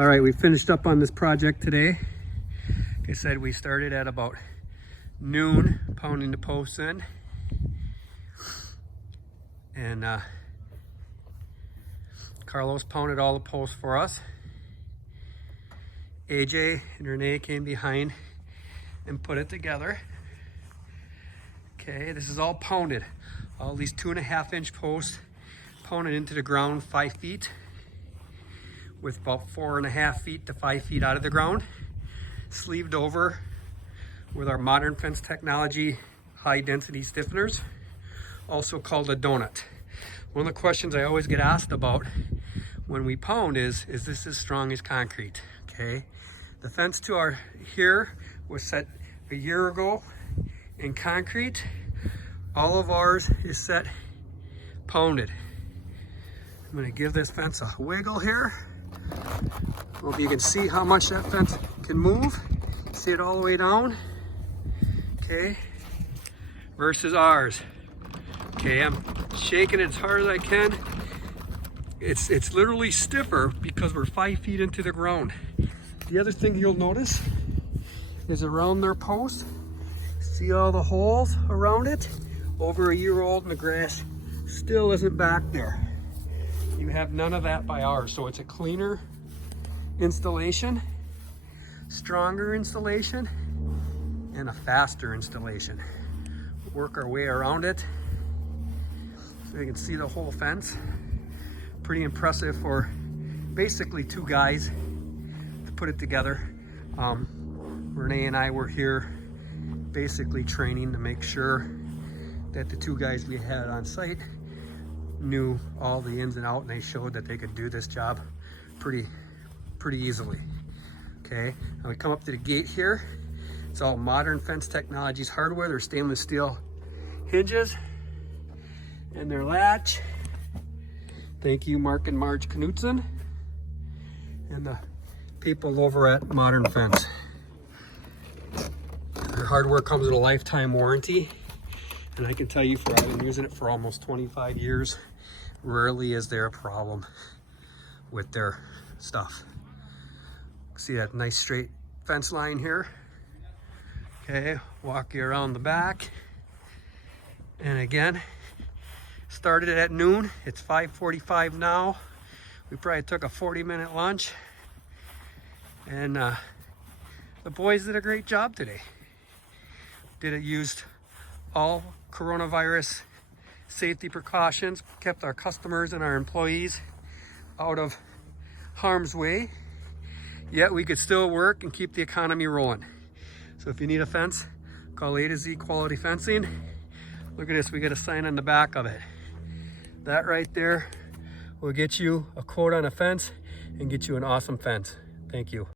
All right, we finished up on this project today. Like I said, we started at about noon, pounding the posts in. And Carlos pounded all the posts for us. AJ and Renee came behind and put it together. Okay, this is all pounded. All these 2.5-inch posts pounded into the ground 5 feet, with about 4.5 feet to 5 feet out of the ground, sleeved over with our modern fence technology high density stiffeners, also called a donut. One of the questions I always get asked about when we pound is this as strong as concrete? Okay, the fence to our here was set a year ago in concrete. All of ours is set pounded. I'm going to give this fence a wiggle here. Hope you can see how much that fence can move. See it all the way down. Okay, versus ours. Okay, I'm shaking it as hard as I can. It's literally stiffer because we're 5 feet into the ground. The other thing you'll notice is around their post. See all the holes around it? Over a year old, and the grass still isn't back there. You have none of that by ours, so it's a cleaner installation, stronger installation, and a faster installation. We'll work our way around it so you can see the whole fence. Pretty impressive for basically 2 guys to put it together. Renee and I were here basically training to make sure that the 2 guys we had on site knew all the ins and outs, and they showed that they could do this job pretty easily. Okay, now we come up to the gate here. It's all modern fence technologies hardware. They're stainless steel hinges and their latch. Thank you, Mark and Marge Knutson and the people over at Modern Fence. Their hardware comes with a lifetime warranty, and I can tell you, I've been using it for almost 25 years. Rarely is there a problem with their stuff. See that nice straight fence line here? Okay, walk you around the back. And again, started at noon. It's 5:45 now. We probably took a 40-minute lunch. And the boys did a great job today. Used all coronavirus safety precautions, kept our customers and our employees out of harm's way, yet we could still work and keep the economy rolling. So if you need a fence, call A to Z Quality Fencing. Look at this, we got a sign on the back of it. That right there will get you a quote on a fence and get you an awesome fence. Thank you.